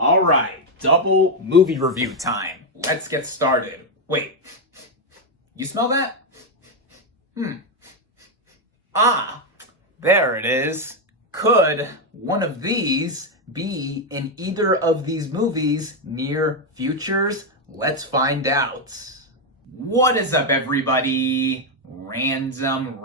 All right, double movie review time. Let's get started. Wait, you smell that? Ah, there it is. Could one of these be in either of these movies' near futures? Let's find out. What is up, everybody? Random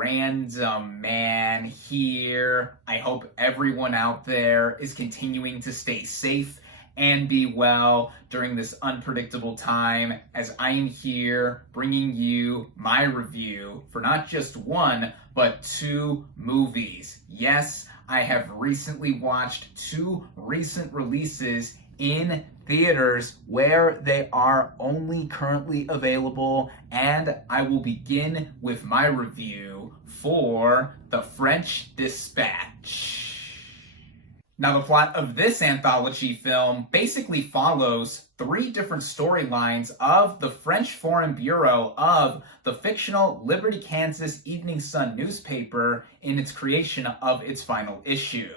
Man here. I hope everyone out there is continuing to stay safe and be well during this unpredictable time, as I am here bringing you my review for not just one, but two movies. Yes, I have recently watched two recent releases in theaters where they are only currently available, and I will begin with my review for The French Dispatch. Now, the plot of this anthology film basically follows three different storylines of the French Foreign Bureau of the fictional Liberty, Kansas Evening Sun newspaper in its creation of its final issue.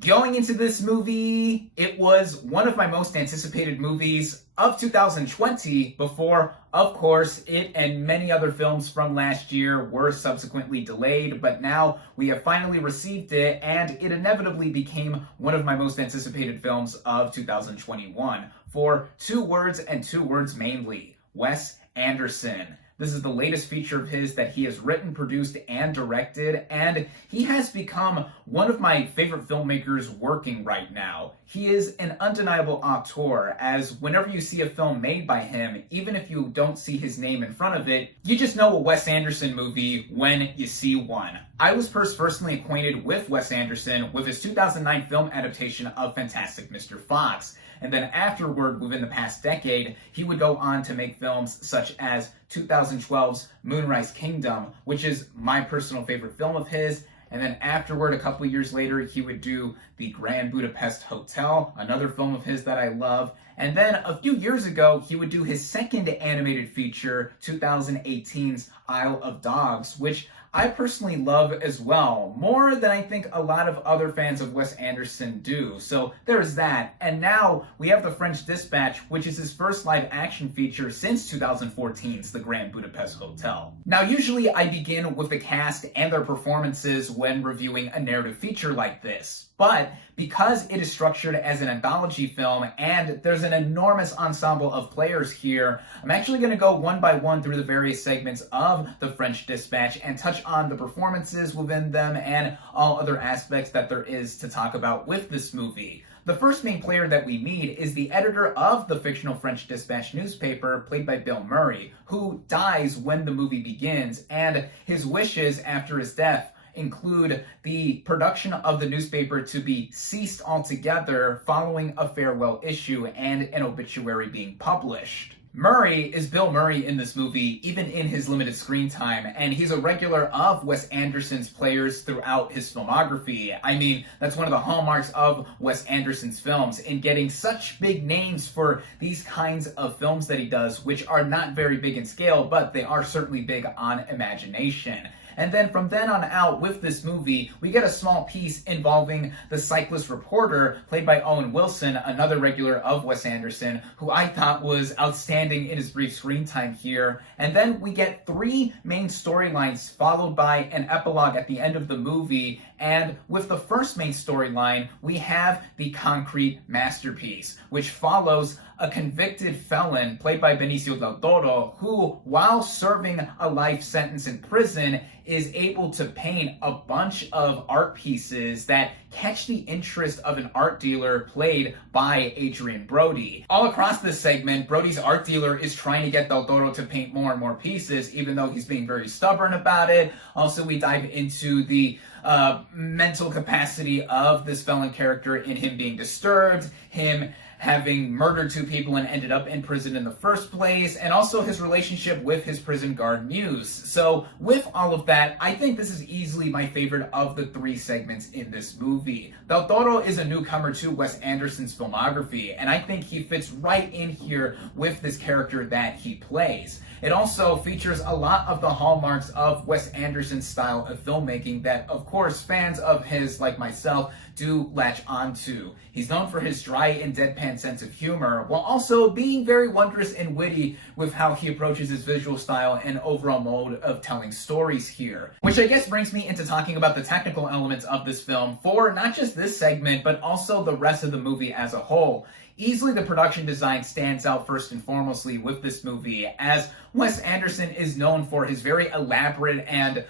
Going into this movie, it was one of my most anticipated movies of 2020 before, of course, it and many other films from last year were subsequently delayed, but now we have finally received it, and it inevitably became one of my most anticipated films of 2021 for two words and two words mainly: Wes Anderson. This is the latest feature of his that he has written, produced, and directed, and he has become one of my favorite filmmakers working right now. He is an undeniable auteur, as whenever you see a film made by him, even if you don't see his name in front of it, you just know a Wes Anderson movie when you see one. I was personally acquainted with Wes Anderson with his 2009 film adaptation of Fantastic Mr. Fox. And then afterward, within the past decade, he would go on to make films such as 2012's Moonrise Kingdom, which is my personal favorite film of his. And then afterward, a couple years later, he would do The Grand Budapest Hotel, another film of his that I love. And then a few years ago, he would do his second animated feature, 2018's Isle of Dogs, which I personally love as well, more than I think a lot of other fans of Wes Anderson do. So there's that. And now we have The French Dispatch, which is his first live action feature since 2014's The Grand Budapest Hotel. Now, usually I begin with the cast and their performances when reviewing a narrative feature like this. But because it is structured as an anthology film and there's an enormous ensemble of players here, I'm actually going to go one by one through the various segments of The French Dispatch and touch on the performances within them and all other aspects that there is to talk about with this movie. The first main player that we meet is the editor of the fictional French Dispatch newspaper, played by Bill Murray, who dies when the movie begins, and his wishes after his death include the production of the newspaper to be ceased altogether following a farewell issue and an obituary being published. Murray is Bill Murray in this movie, even in his limited screen time, and he's a regular of Wes Anderson's players throughout his filmography. I mean, that's one of the hallmarks of Wes Anderson's films, in getting such big names for these kinds of films that he does, which are not very big in scale, but they are certainly big on imagination. And then from then on out, with this movie, we get a small piece involving the cyclist reporter, played by Owen Wilson, another regular of Wes Anderson, who I thought was outstanding in his brief screen time here. And then we get three main storylines, followed by an epilogue at the end of the movie. And with the first main storyline, we have the concrete masterpiece, which follows a convicted felon, played by Benicio del Toro, who, while serving a life sentence in prison, is able to paint a bunch of art pieces that catch the interest of an art dealer played by Adrian Brody. All across this segment, Brody's art dealer is trying to get Del Toro to paint more and more pieces, even though he's being very stubborn about it. Also, we dive into the mental capacity of this felon character in him being disturbed, him having murdered two people and ended up in prison in the first place, and also his relationship with his prison guard Muse. So with all of that, I think this is easily my favorite of the three segments in this movie. Del Toro is a newcomer to Wes Anderson's filmography, and I think he fits right in here with this character that he plays. It also features a lot of the hallmarks of Wes Anderson's style of filmmaking that, of course, fans of his, like myself, do latch onto. He's known for his dry and deadpan sense of humor, while also being very wondrous and witty with how he approaches his visual style and overall mode of telling stories here. Which I guess brings me into talking about the technical elements of this film for not just this segment, but also the rest of the movie as a whole. Easily the production design stands out first and foremostly with this movie, as Wes Anderson is known for his very elaborate and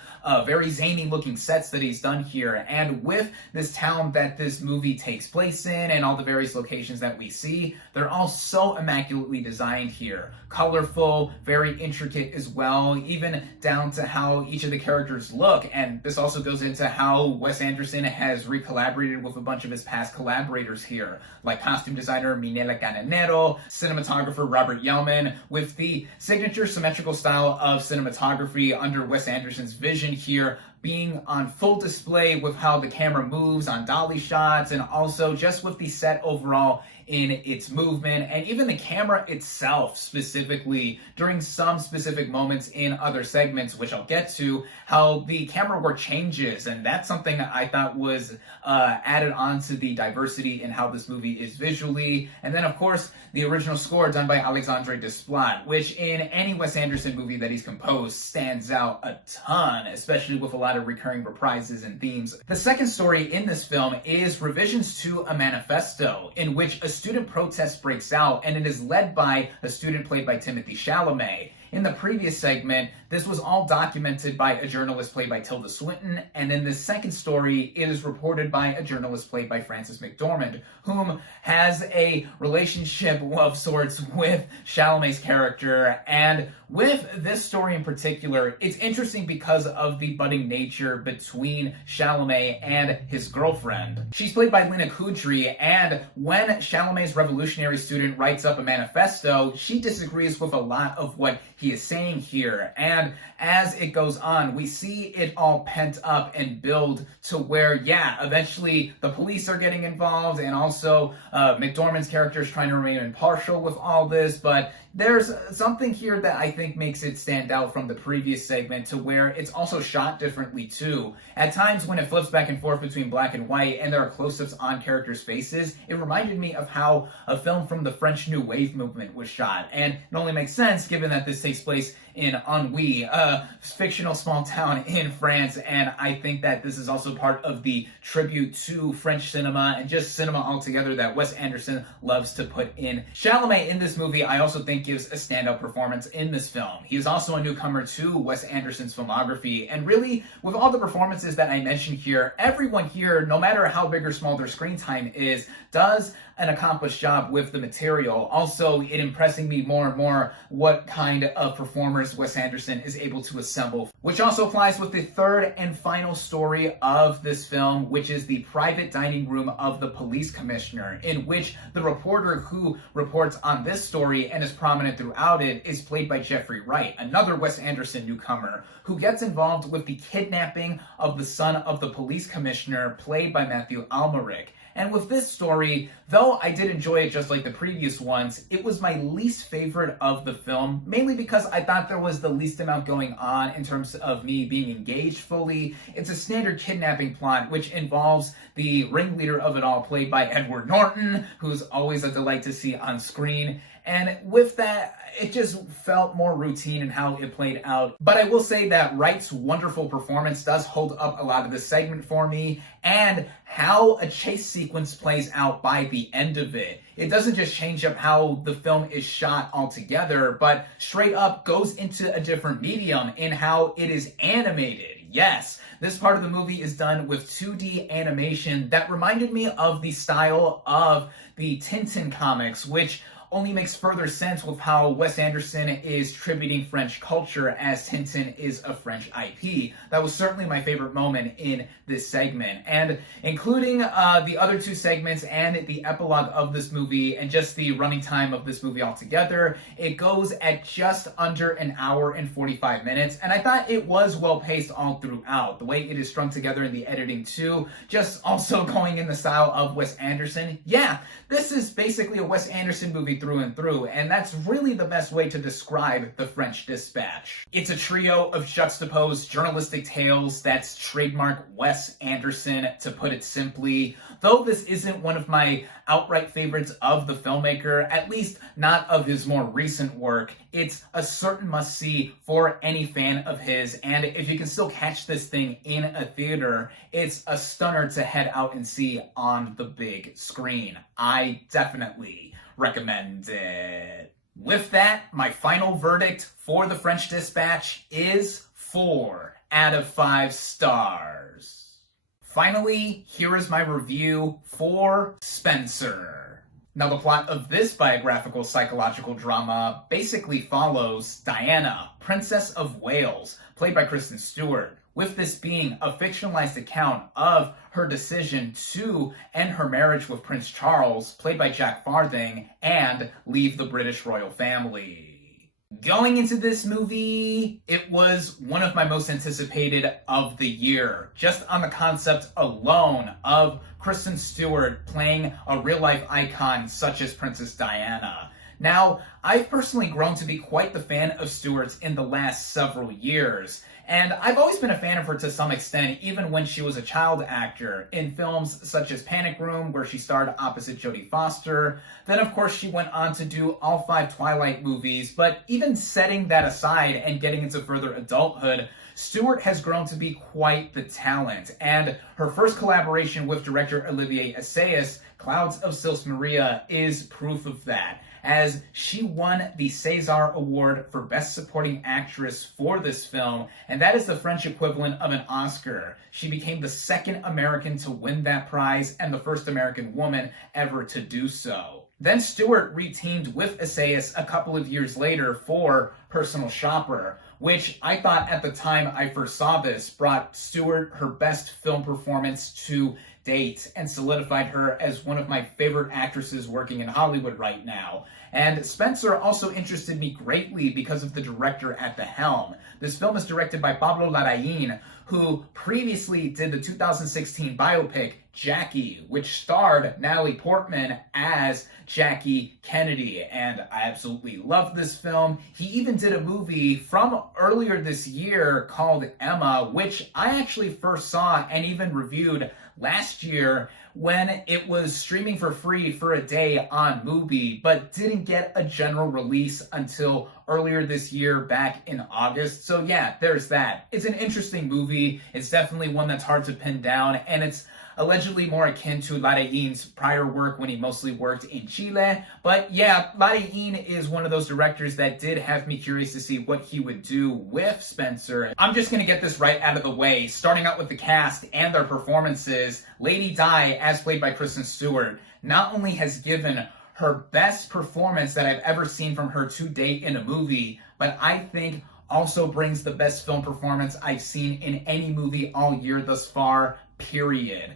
very zany looking sets that he's done here. And with this town that this movie takes place in and all the various locations that we see, they're all so immaculately designed here. Colorful, very intricate as well, even down to how each of the characters look. And this also goes into how Wes Anderson has re-collaborated with a bunch of his past collaborators here, like costume designer Minela Cananero, cinematographer Robert Yeoman, with the signature symmetrical style of cinematography under Wes Anderson's vision here being on full display with how the camera moves on dolly shots, and also just with the set overall in its movement, and even the camera itself specifically during some specific moments in other segments, which I'll get to, how the camera work changes, and that's something that I thought was added on to the diversity in how this movie is visually. And then of course the original score done by Alexandre Desplat, which in any Wes Anderson movie that he's composed stands out a ton, especially with a lot of recurring reprises and themes. The second story in this film is revisions to a manifesto in which a student protest breaks out, and it is led by a student played by Timothée Chalamet. In the previous segment, this was all documented by a journalist played by Tilda Swinton, and in this second story, it is reported by a journalist played by Frances McDormand, whom has a relationship of sorts with Chalamet's character. And with this story in particular, it's interesting because of the budding nature between Chalamet and his girlfriend. She's played by Lena Kudry, and when Chalamet's revolutionary student writes up a manifesto, she disagrees with a lot of what he is saying here. And as it goes on, we see it all pent up and build to where, yeah, eventually the police are getting involved, and also McDormand's character is trying to remain impartial with all this, but there's something here that I think makes it stand out from the previous segment, to where it's also shot differently too. At times when it flips back and forth between black and white and there are close-ups on characters' faces, it reminded me of how a film from the French New Wave movement was shot. And it only makes sense given that this takes place in Ennui, a fictional small town in France, and I think that this is also part of the tribute to French cinema and just cinema altogether that Wes Anderson loves to put in. Chalamet in this movie, I also think, gives a standout performance in this film. He is also a newcomer to Wes Anderson's filmography, and really, with all the performances that I mentioned here, everyone here, no matter how big or small their screen time is, does an accomplished job with the material. Also, it impressing me more and more what kind of performers Wes Anderson is able to assemble, which also applies with the third and final story of this film, which is the private dining room of the police commissioner, in which the reporter who reports on this story and is prominent throughout it is played by Jeffrey Wright, another Wes Anderson newcomer, who gets involved with the kidnapping of the son of the police commissioner, played by Matthew Almeric. And with this story, though I did enjoy it just like the previous ones, it was my least favorite of the film, mainly because I thought there was the least amount going on in terms of me being engaged fully. It's a standard kidnapping plot, which involves the ringleader of it all, played by Edward Norton, who's always a delight to see on screen. And with that, it just felt more routine in how it played out. But I will say that Wright's wonderful performance does hold up a lot of this segment for me, and how a chase sequence plays out by the end of it. It doesn't just change up how the film is shot altogether, but straight up goes into a different medium in how it is animated. Yes, this part of the movie is done with 2D animation that reminded me of the style of the Tintin comics, which only makes further sense with how Wes Anderson is tributing French culture, as Tintin is a French IP. That was certainly my favorite moment in this segment. And including the other two segments and the epilogue of this movie and just the running time of this movie altogether, it goes at just under an hour and 45 minutes. And I thought it was well paced all throughout. The way it is strung together in the editing too, just also going in the style of Wes Anderson. Yeah, this is basically a Wes Anderson movie through and through, and that's really the best way to describe The French Dispatch. It's a trio of juxtaposed journalistic tales that's trademark Wes Anderson, to put it simply. Though this isn't one of my outright favorites of the filmmaker, at least not of his more recent work, it's a certain must-see for any fan of his, and if you can still catch this thing in a theater, it's a stunner to head out and see on the big screen. I definitely recommend it. With that, my final verdict for The French Dispatch is 4 out of 5 stars. Finally, here is my review for Spencer. Now, the plot of this biographical psychological drama basically follows Diana, Princess of Wales, played by Kristen Stewart, with this being a fictionalized account of her decision to end her marriage with Prince Charles, played by Jack Farthing, and leave the British royal family. Going into this movie, it was one of my most anticipated of the year, just on the concept alone of Kristen Stewart playing a real-life icon such as Princess Diana. Now, I've personally grown to be quite the fan of Stewart's in the last several years, and I've always been a fan of her to some extent, even when she was a child actor, in films such as Panic Room, where she starred opposite Jodie Foster. Then, of course, she went on to do all 5 Twilight movies, but even setting that aside and getting into further adulthood, Stewart has grown to be quite the talent, and her first collaboration with director Olivier Assayas, Clouds of Sils Maria, is proof of that, as she won the César Award for Best Supporting Actress for this film, and that is the French equivalent of an Oscar. She became the second American to win that prize and the first American woman ever to do so. Then Stewart re-teamed with Assayas a couple of years later for Personal Shopper, which I thought at the time I first saw this brought Stewart her best film performance to date and solidified her as one of my favorite actresses working in Hollywood right now. And Spencer also interested me greatly because of the director at the helm. This film is directed by Pablo Larraín, who previously did the 2016 biopic Jackie, which starred Natalie Portman as Jackie Kennedy, and I absolutely love this film. He even did a movie from earlier this year called Emma, which I actually first saw and even reviewed last year when it was streaming for free for a day on Mubi, but didn't get a general release until earlier this year, back in August. So yeah, there's that. It's an interesting movie. It's definitely one that's hard to pin down, and it's allegedly more akin to Larraín's prior work when he mostly worked in Chile. But yeah, Larraín is one of those directors that did have me curious to see what he would do with Spencer. I'm just gonna get this right out of the way, starting out with the cast and their performances. Lady Di, as played by Kristen Stewart, not only has given her best performance that I've ever seen from her to date in a movie, but I think also brings the best film performance I've seen in any movie all year thus far, period.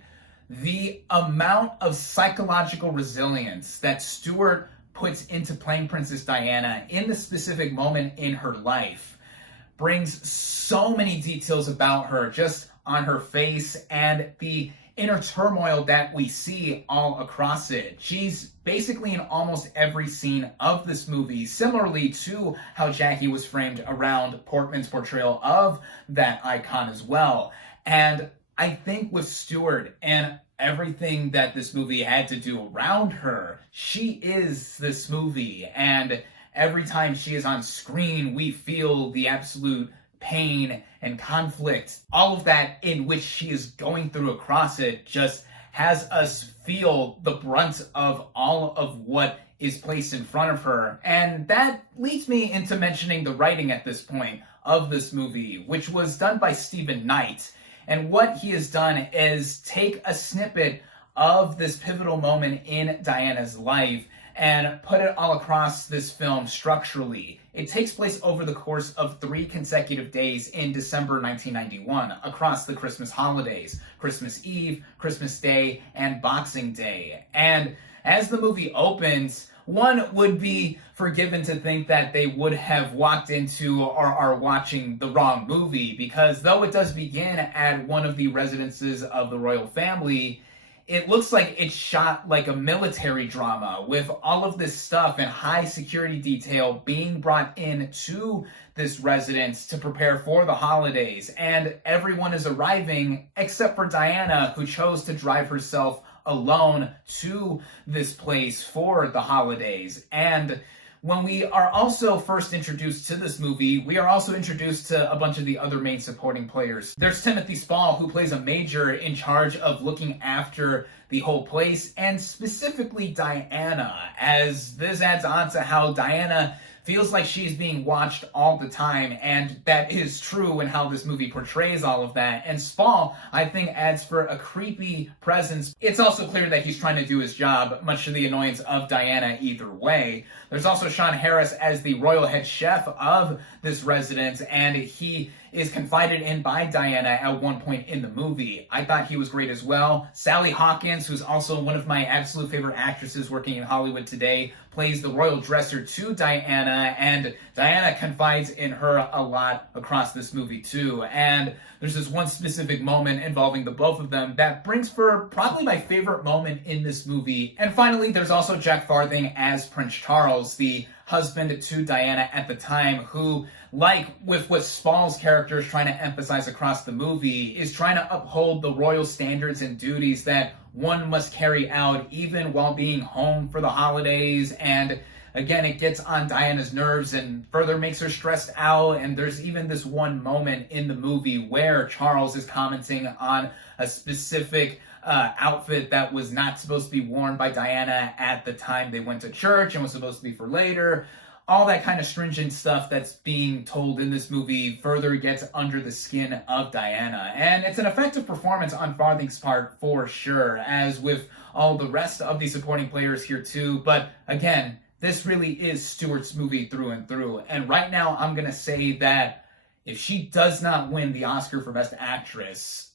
The amount of psychological resilience that Stewart puts into playing Princess Diana in the specific moment in her life brings so many details about her just on her face and the inner turmoil that we see all across it. She's basically in almost every scene of this movie, similarly to how Jackie was framed around Portman's portrayal of that icon as well. And I think with Stewart and everything that this movie had to do around her, she is this movie, and every time she is on screen, we feel the absolute pain and conflict. All of that in which she is going through across it just has us feel the brunt of all of what is placed in front of her. And that leads me into mentioning the writing at this point of this movie, which was done by Stephen Knight. And what he has done is take a snippet of this pivotal moment in Diana's life and put it all across this film structurally. It takes place over the course of 3 consecutive days in December 1991 across the Christmas holidays, Christmas Eve, Christmas Day, and Boxing Day. And as the movie opens, one would be forgiven to think that they would have walked into or are watching the wrong movie, because though it does begin at one of the residences of the royal family, it looks like it's shot like a military drama with all of this stuff and high security detail being brought in to this residence to prepare for the holidays. And everyone is arriving except for Diana, who chose to drive herself alone to this place for the holidays. And when we are also first introduced to this movie, we are also introduced to a bunch of the other main supporting players. There's Timothy Spall, who plays a major in charge of looking after the whole place, and specifically Diana, as this adds on to how Diana feels like she's being watched all the time, and that is true in how this movie portrays all of that. And Spall, I think, adds for a creepy presence. It's also clear that he's trying to do his job, much to the annoyance of Diana either way. There's also Sean Harris as the royal head chef of this residence, and he is confided in by Diana at one point in the movie. I thought he was great as well. Sally Hawkins, who's also one of my absolute favorite actresses working in Hollywood today, plays the royal dresser to Diana, and Diana confides in her a lot across this movie too. And there's this one specific moment involving the both of them that brings for probably my favorite moment in this movie. And finally, there's also Jack Farthing as Prince Charles, the husband to Diana at the time, who, like with what Spall's character is trying to emphasize across the movie, is trying to uphold the royal standards and duties that one must carry out even while being home for the holidays. And again, it gets on Diana's nerves and further makes her stressed out. And there's even this one moment in the movie where Charles is commenting on a specific outfit that was not supposed to be worn by Diana at the time they went to church and was supposed to be for later. All that kind of stringent stuff that's being told in this movie further gets under the skin of Diana. And it's an effective performance on Farthing's part for sure, as with all the rest of the supporting players here too. But again, this really is Stewart's movie through and through. And right now, I'm going to say that if she does not win the Oscar for Best Actress,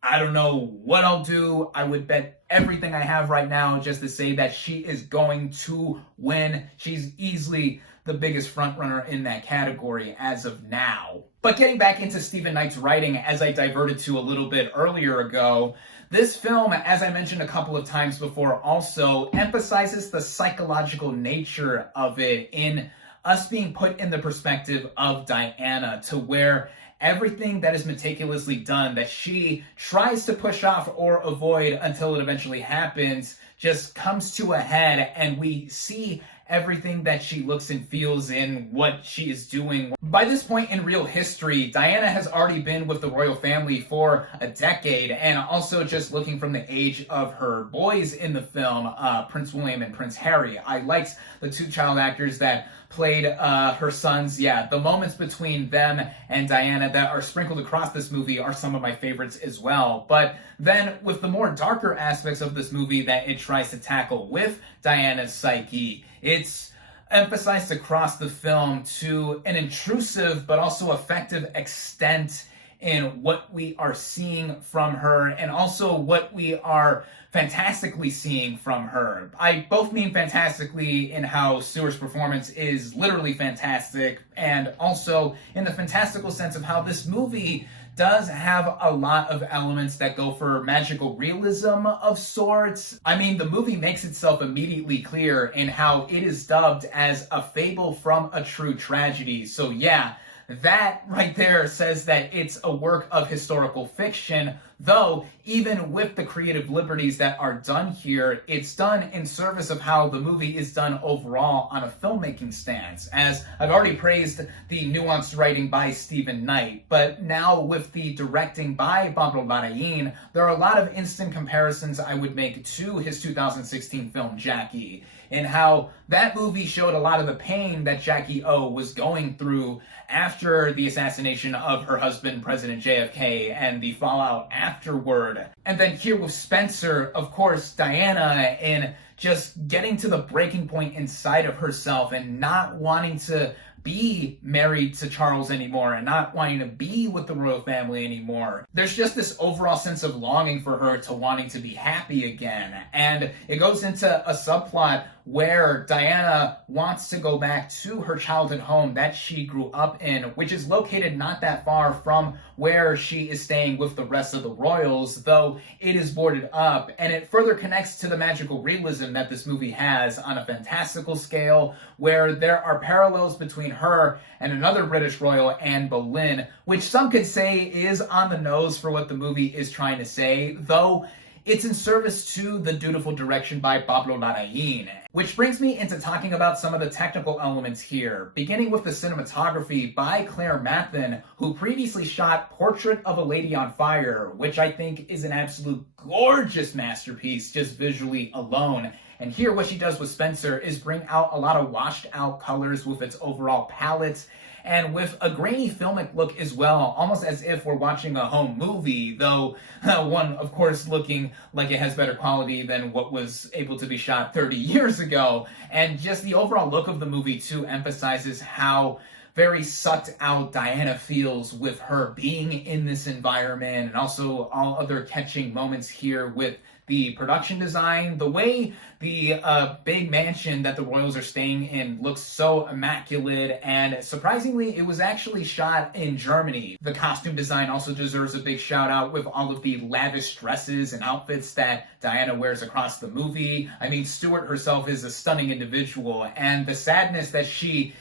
I don't know what I'll do. I would bet everything I have right now just to say that she is going to win. She's easily the biggest frontrunner in that category as of now. But getting back into Stephen Knight's writing, as I diverted to a little bit earlier ago, this film, as I mentioned a couple of times before, also emphasizes the psychological nature of it in us being put in the perspective of Diana, to where everything that is meticulously done that she tries to push off or avoid until it eventually happens just comes to a head, and we see everything that she looks and feels in what she is doing. By this point in real history, Diana has already been with the royal family for a decade, and also just looking from the age of her boys in the film, Prince William and Prince Harry. I liked the two child actors that played her sons. Yeah, the moments between them and Diana that are sprinkled across this movie are some of my favorites as well. But then with the more darker aspects of this movie that it tries to tackle with Diana's psyche, it's emphasized across the film to an intrusive but also effective extent in what we are seeing from her, and also what we are fantastically seeing from her. I both mean fantastically in how Stewart's performance is literally fantastic, and also in the fantastical sense of how this movie does have a lot of elements that go for magical realism of sorts. I mean, the movie makes itself immediately clear in how it is dubbed as a fable from a true tragedy. So yeah, that right there says that it's a work of historical fiction, though even with the creative liberties that are done here, it's done in service of how the movie is done overall on a filmmaking stance. As I've already praised the nuanced writing by Stephen Knight, but now with the directing by Pablo Larraín, there are a lot of instant comparisons I would make to his 2016 film Jackie, and how that movie showed a lot of the pain that Jackie O was going through after the assassination of her husband, President JFK, and the fallout afterward. And then here with Spencer, of course, Diana, in just getting to the breaking point inside of herself and not wanting to be married to Charles anymore and not wanting to be with the royal family anymore. There's just this overall sense of longing for her to wanting to be happy again. And it goes into a subplot where Diana wants to go back to her childhood home that she grew up in, which is located not that far from where she is staying with the rest of the royals, though it is boarded up. And it further connects to the magical realism that this movie has on a fantastical scale, where there are parallels between her and another British royal, Anne Boleyn, which some could say is on the nose for what the movie is trying to say, though it's in service to the dutiful direction by Pablo Larraín. Which brings me into talking about some of the technical elements here, beginning with the cinematography by Claire Mathin, who previously shot Portrait of a Lady on Fire, which I think is an absolute gorgeous masterpiece just visually alone. And here what she does with Spencer is bring out a lot of washed out colors with its overall palette, and with a grainy filmic look as well, almost as if we're watching a home movie, though one, of course, looking like it has better quality than what was able to be shot 30 years ago. And just the overall look of the movie, too, emphasizes how very sucked out Diana feels with her being in this environment, and also all other catching moments here with the production design, the way the big mansion that the royals are staying in looks so immaculate, and surprisingly, it was actually shot in Germany. The costume design also deserves a big shout out with all of the lavish dresses and outfits that Diana wears across the movie. I mean, Stewart herself is a stunning individual, and the sadness that she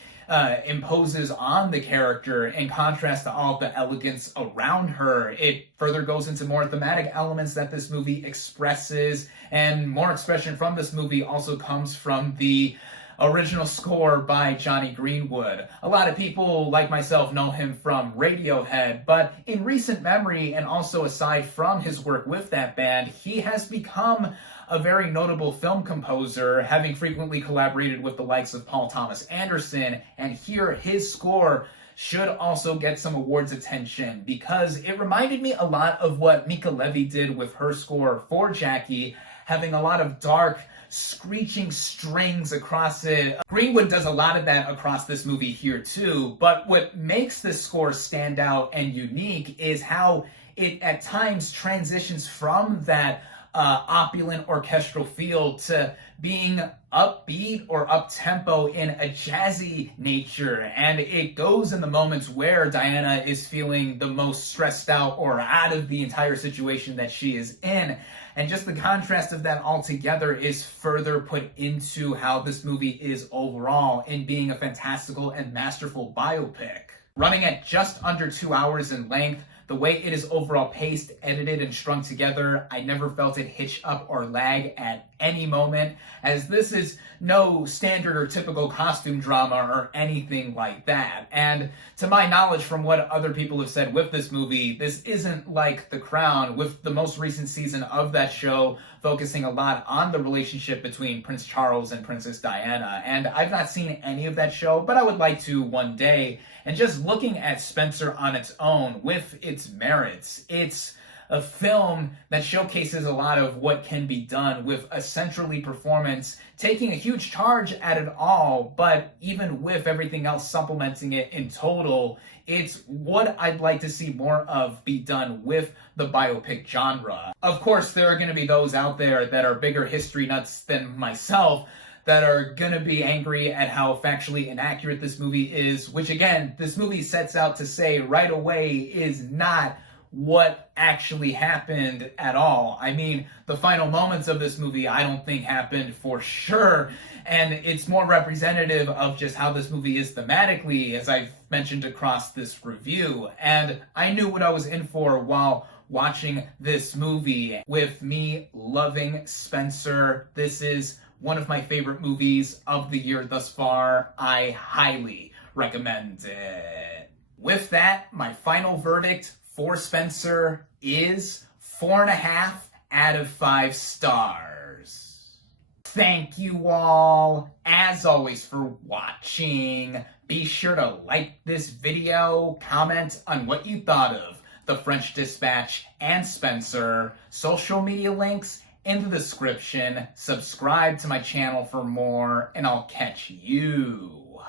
imposes on the character in contrast to all the elegance around her. It further goes into more thematic elements that this movie expresses, and more expression from this movie also comes from the original score by Johnny Greenwood. A lot of people, like myself, know him from Radiohead, but in recent memory, and also aside from his work with that band, he has become a very notable film composer, having frequently collaborated with the likes of Paul Thomas Anderson, and here his score should also get some awards attention because it reminded me a lot of what Mika Levy did with her score for Jackie, having a lot of dark, screeching strings across it. Greenwood does a lot of that across this movie here too, but what makes this score stand out and unique is how it at times transitions from that opulent orchestral feel to being upbeat or up-tempo in a jazzy nature, and it goes in the moments where Diana is feeling the most stressed out or out of the entire situation that she is in, and just the contrast of that all together is further put into how this movie is overall in being a fantastical and masterful biopic. Running at just under 2 hours in length, the way it is overall paced, edited, and strung together, I never felt it hitch up or lag at any moment, as this is no standard or typical costume drama or anything like that. And to my knowledge, from what other people have said with this movie, this isn't like The Crown, with the most recent season of that show focusing a lot on the relationship between Prince Charles and Princess Diana. And I've not seen any of that show, but I would like to one day. And just looking at Spencer on its own, with its merits, it's a film that showcases a lot of what can be done with a central performance taking a huge charge at it all, but even with everything else supplementing it in total, it's what I'd like to see more of be done with the biopic genre. Of course, there are going to be those out there that are bigger history nuts than myself that are gonna be angry at how factually inaccurate this movie is, which again, this movie sets out to say right away is not what actually happened at all. I mean, the final moments of this movie I don't think happened for sure, and it's more representative of just how this movie is thematically, as I've mentioned across this review, and I knew what I was in for while watching this movie. With me loving Spencer, this is one of my favorite movies of the year thus far. I highly recommend it. With that, my final verdict for Spencer is 4.5 out of 5 stars. Thank you all, as always, for watching. Be sure to like this video, comment on what you thought of The French Dispatch and Spencer. Social media links in the description. Subscribe to my channel for more, and I'll catch you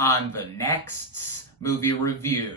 on the next movie review.